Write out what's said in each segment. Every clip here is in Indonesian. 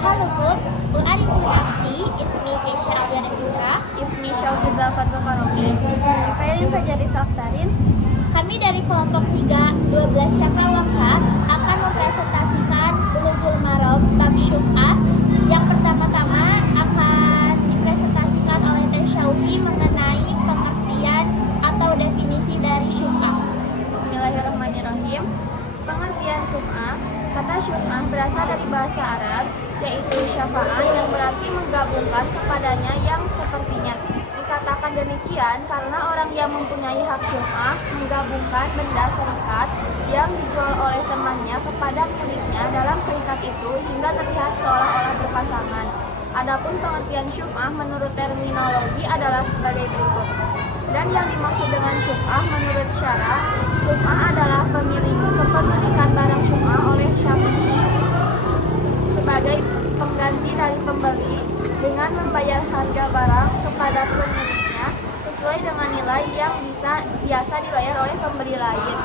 Tahalukum, U'arifu nafsi, Ismi Kesha Aliana Fitra, Ismi Syauhiza Fatul Karomi, Ismi Fairin Fajari Saftarin. Kami dari kelompok 3, 12 Cakrawangsa akan mempresentasikan Bulughul Maram bab Syuf'ah. Yang pertama-tama akan dipresentasikan oleh Teh Syauki mengenai pengertian atau definisi dari syuf'ah. Bismillahirrahmanirrahim. Pengertian syuf'ah. Kata syuf'ah berasal dari bahasa Arab, yaitu syafa'ah yang berarti menggabungkan kepadanya yang sepertinya. Dikatakan demikian karena orang yang mempunyai hak syuf'ah menggabungkan benda serikat yang dijual oleh temannya kepada miliknya dalam serikat itu hingga terlihat seolah-olah berpasangan. Adapun pengertian syuf'ah menurut terminologi adalah sebagai berikut. Dan yang dimaksud dengan syuf'ah menurut syara, syuf'ah adalah kepemilikan barang syuf'ah oleh Syafi'i sebagai pengganti dari pembeli dengan membayar harga barang kepada pemiliknya sesuai dengan nilai yang biasa dibayar oleh pembeli lain.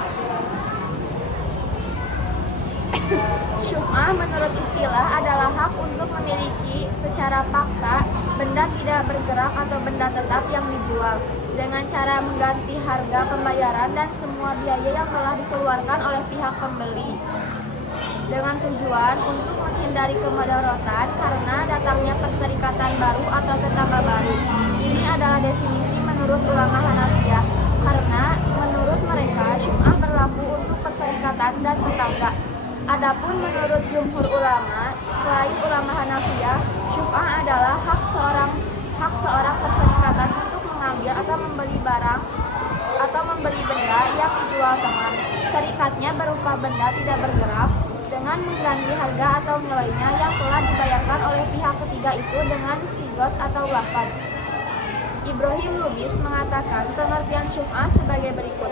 Syuf'ah menurut istilah adalah hak untuk memiliki secara paksa benda tidak bergerak atau benda tetap yang dijual dengan cara mengganti harga pembayaran dan semua biaya yang telah dikeluarkan oleh pihak pembeli dengan tujuan untuk menghindari kemudaratan karena datangnya perserikatan baru atau tetangga baru. Ini adalah definisi menurut ulama Hanafiyah karena menurut mereka syuf'ah berlaku untuk perserikatan dan tetangga. Adapun menurut jumhur ulama, selain ulama Hanafiyah, syuf'ah adalah hak seorang perserikatan untuk mengambil atau membeli barang atau membeli benda yang dijual teman. Serikatnya berupa benda tidak bergerak dengan mengganti harga atau nilainya yang telah dibayarkan oleh pihak ketiga itu dengan sigot atau lafaz. Ibrahim Lubis mengatakan pengertian syuf'ah sebagai berikut.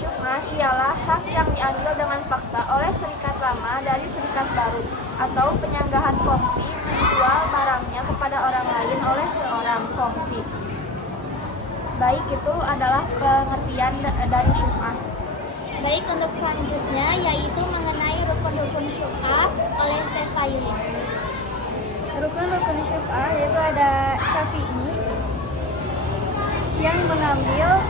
Syuf'ah ialah hak yang diambil dengan paksa oleh serikat lama dari serikat baru atau penyanggahan kongsi menjual barangnya kepada orang lain oleh seorang kongsi. Baik, itu adalah pengertian dari syuf'ah. Baik, untuk selanjutnya yaitu mengenai rukun-rukun syuf'ah oleh Teh Fairin. Rukun-rukun syuf'ah yaitu ada Syafi'i yang mengambil,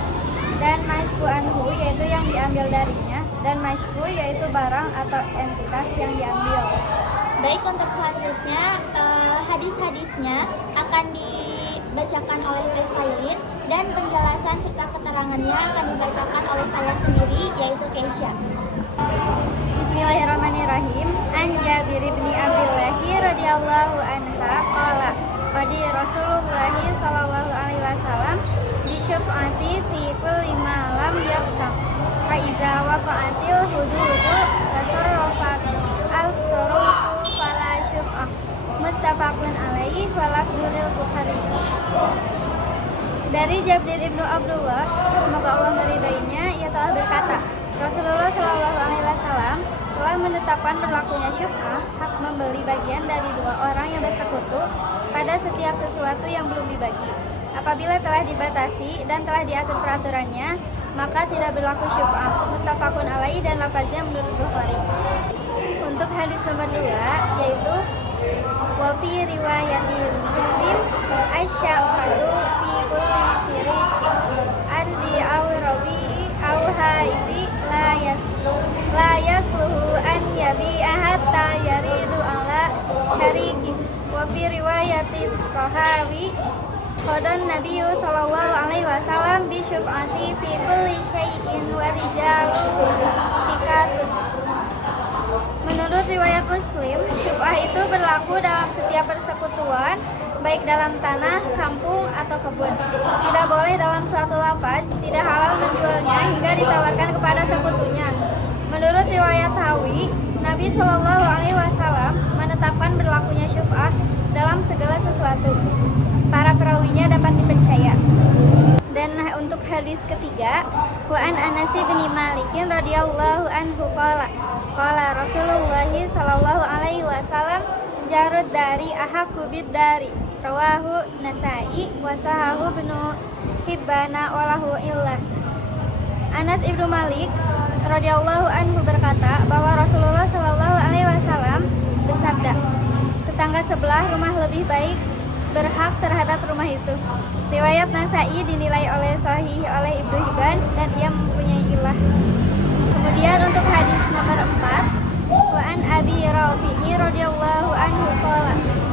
dan masyfu anhu yaitu yang diambil darinya, dan masyfu yaitu barang atau entitas yang diambil. Baik, untuk selanjutnya hadis-hadisnya akan dibacakan oleh Teh Fairin dan penjelasan serta keterangannya akan dibacakan oleh saya sendiri yaitu Keisha. Bismillahirrahmanirrahim. An Jabir bin Abdullah radhiyallahu anha qala qadi Rasulullah sallallahu alaihi wasallam di syuf'ati fi kulli ma lam yaqsam fa iza waqa'atil hududu tasarrafat al-turuqu fala syuf'ah. Muttafaqun alaihi wa lafzul Bukhari. Dari Jabir ibnu Abdullah, semoga Allah meridainya, ia telah berkata, Rasulullah Shallallahu Alaihi Wasallam telah menetapkan berlakunya syuf'ah, hak membeli bagian dari dua orang yang bersekutu pada setiap sesuatu yang belum dibagi. Apabila telah dibatasi dan telah diatur peraturannya, maka tidak berlaku syuf'ah. Muttafaqun alaihi dan lafaznya menurut Bukhari. Untuk hadis nomor 2 yaitu wa fi riwayati Muslim asyafatu fi kulli syirik ardi aw rabi'i aw haidi la yasluhu an yabi'a hatta yaridu ala syariki. Wa fi riwayati Tahawi qadan Nabi sallallahu alaihi wasallam bi syuf'ati fi kulli syai'in wa rijalu sikatun. Menurut riwayat Muslim, syuf'ah itu berlaku dalam setiap persekutuan, baik dalam tanah, kampung, atau kebun. Tidak boleh dalam suatu lafaz, tidak halal menjualnya hingga ditawarkan kepada sekutunya. Menurut riwayat Tahawi, Nabi Shallallahu Alaihi Wasallam menetapkan berlakunya syuf'ah dalam segala sesuatu. Para perawinya dapat dipercaya. Dan untuk hadis ketiga, wa an Anas bin Malik radhiyallahu anhu qala Rasulullah sallallahu alaihi wasallam jarud dari ahaqu bid dari rawahu Nasa'i wa sahahu bin Hibbana walahu illah. Anas ibnu Malik radhiyallahu anhu berkata bahwa Rasulullah sallallahu alaihi wasallam bersabda, tetangga tetangga sebelah rumah lebih baik berhak terhadap rumah itu. Riwayat Nasai dinilai oleh sahih oleh Ibnu Hibban dan ia mempunyai ilah. Kemudian untuk hadis nomor 4, wa an Abi Rafi'i radhiyallahu anhu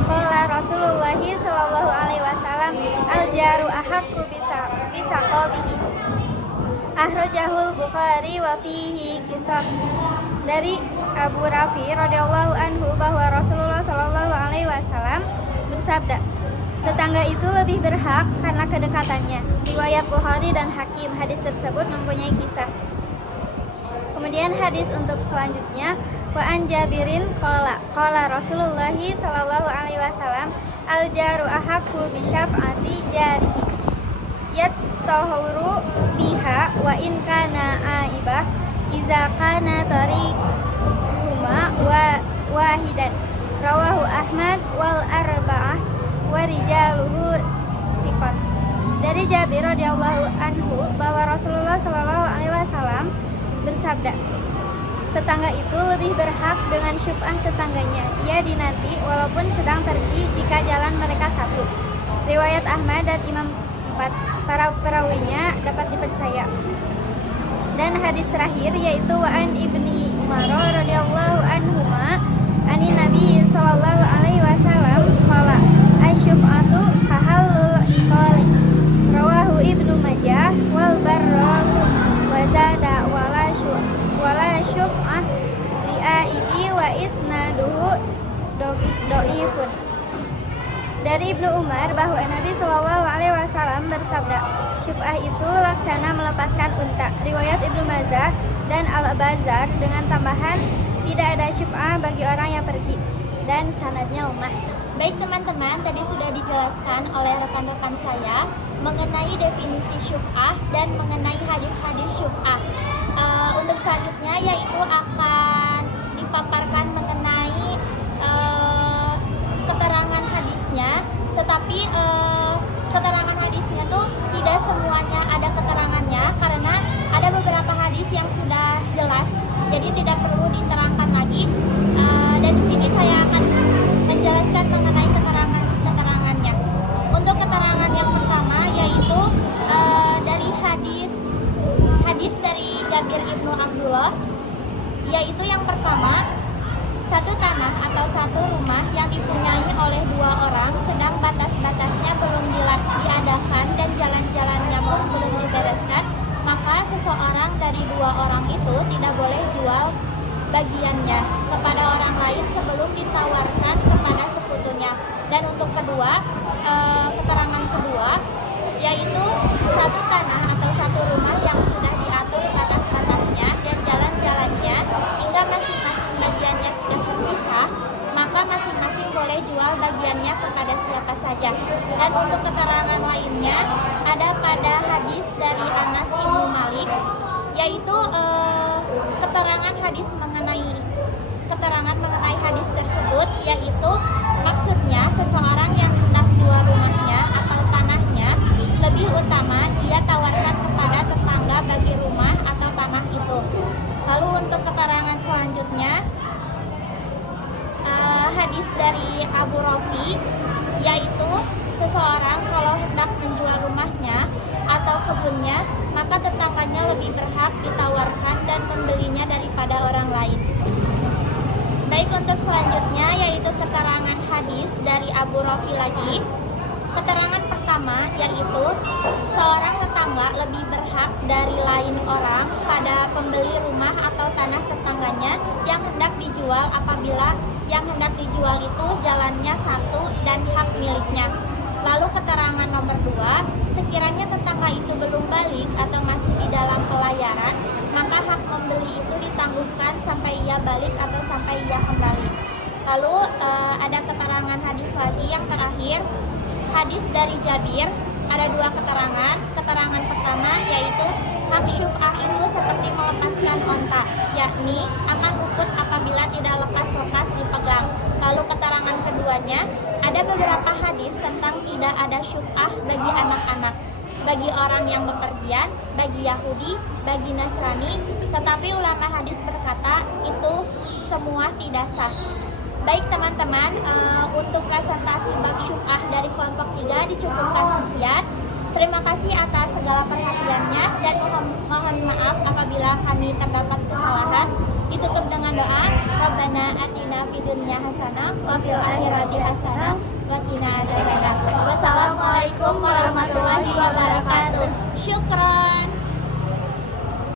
qala Rasulullah sallallahu alaihi wasallam al-jaru ahaqqu bisa qabihi. Akhrajahul Bukhari wa fihi kisah. Dari Abu Rafi radhiyallahu anhu bahwa Rasulullah sallallahu alaihi wasallam bersabda, tetangga itu lebih berhak karena kedekatannya. Riwayat Bukhari dan Hakim. Hadis tersebut mempunyai kisah. Kemudian hadis untuk selanjutnya, wa an Jabirin qala Rasulullah sallallahu alaihi wasallam al-jaru ahaqqu bi syaf'ati jarihi yatahuru biha wa in kana aibah iza kana tariquma wahidan. Rawahu Ahmad wal arba'ah wa rijaluhu siqat. Dari Jabir radhiyallahu anhu bahwa Rasulullah sallallahu alaihi wasallam bersabda, tetangga itu lebih berhak dengan syuf'ah tetangganya. Ia dinanti walaupun sedang pergi jika jalan mereka satu. Riwayat Ahmad dan Imam 4. Para perawinya dapat dipercaya. Dan hadis terakhir yaitu wa an Ibni Umar radhiyallahu anhuma ani Nabi sallallahu alaihi wasallam qala asyuf'atu kahallul iqali. Rawahu Ibnu Majah wal barrahu wa zada wala syuf'ah li'aibi wa isnaduhu do'ifun. Dari Ibnu Umar bahwa Nabi Shallallahu Alaihi Wasallam bersabda, syuf'ah itu laksana melepaskan unta. Riwayat Ibnu Majah dan Al-Bazar dengan tambahan tidak ada syuf'ah bagi orang yang pergi dan sanadnya lemah. Baik teman-teman, tadi sudah dijelaskan oleh rekan-rekan saya mengenai definisi syuf'ah dan mengenai hadis-hadis syuf'ah. Untuk selanjutnya yaitu akan dipaparkan mengenai keterangan hadisnya, tetapi keterangan hadisnya tuh tidak semuanya ada keterangannya karena ada beberapa hadis yang sudah jelas, jadi tidak perlu diterangkan lagi. Dan di sini saya akan menjelaskan mengenai keterangannya. Untuk keterangan yang pertama yaitu dari hadis dari Jabir ibnu Abdullah, yaitu yang pertama, satu tanah atau satu rumah yang dipunyai oleh dua orang sedang batas-batasnya belum diadakan dan jalan-jalannya pun belum dibereskan, maka seseorang dari dua orang itu tidak boleh jual bagiannya kepada orang lain sebelum ditawarkan kepada sekutunya. Dan untuk kedua, keterangan kedua yaitu satu tanah atau satu rumah yang sudah diatur batas-batasnya dan jalan-jalannya hingga masing-masing bagiannya sudah terpisah, maka masing-masing boleh jual bagiannya kepada siapa saja. Dan untuk keterangan lainnya ada pada hadis dari Anas ibnu Malik, yaitu keterangan mengenai hadis tersebut, yaitu maksudnya seseorang yang hendak jual rumahnya atau tanahnya, lebih utama dia tawarkan kepada tetangga bagi rumah atau tanah itu. Lalu untuk keterangan selanjutnya hadis dari Abu Rafi, yaitu seseorang kalau hendak menjual rumahnya atau kebunnya, maka tetangganya lebih berhak ditawarkan dan membelinya daripada orang lain. Baik, untuk selanjutnya yaitu keterangan hadis dari Abu Rafi lagi. Keterangan pertama yaitu seorang tetangga lebih berhak dari lain orang pada pembeli rumah atau tanah tetangganya yang hendak dijual apabila yang hendak dijual itu jalannya satu dan hak miliknya. Lalu keterangan nomor 2, sekiranya tetangga itu belum balik atau masih di dalam pelayaran, maka hak membeli itu ditangguhkan sampai ia balik atau sampai ia kembali. Lalu ada keterangan hadis lagi yang terakhir, hadis dari Jabir. Ada 2 keterangan. Keterangan pertama yaitu hak syuf'ah itu seperti melepaskan onta, yakni akan luput apabila tidak lekas-lekas dipegang. Lalu keterangan keduanya, ada beberapa hadis tentang tidak ada syuf'ah bagi anak-anak, bagi orang yang bepergian, bagi Yahudi, bagi Nasrani, tetapi ulama hadis berkata itu semua tidak sah. Baik teman-teman, untuk presentasi bab syuf'ah dari kelompok 3 dicukupkan sekian. Terima kasih atas segala perhatiannya dan mohon maaf apabila kami terdapat kesalahan. Ditutup dengan doa, Rabbana atina fid dunya hasanah wa fil akhirati hasanah wa qina adzabannar. Wassalamualaikum warahmatullahi wabarakatuh. Syukran.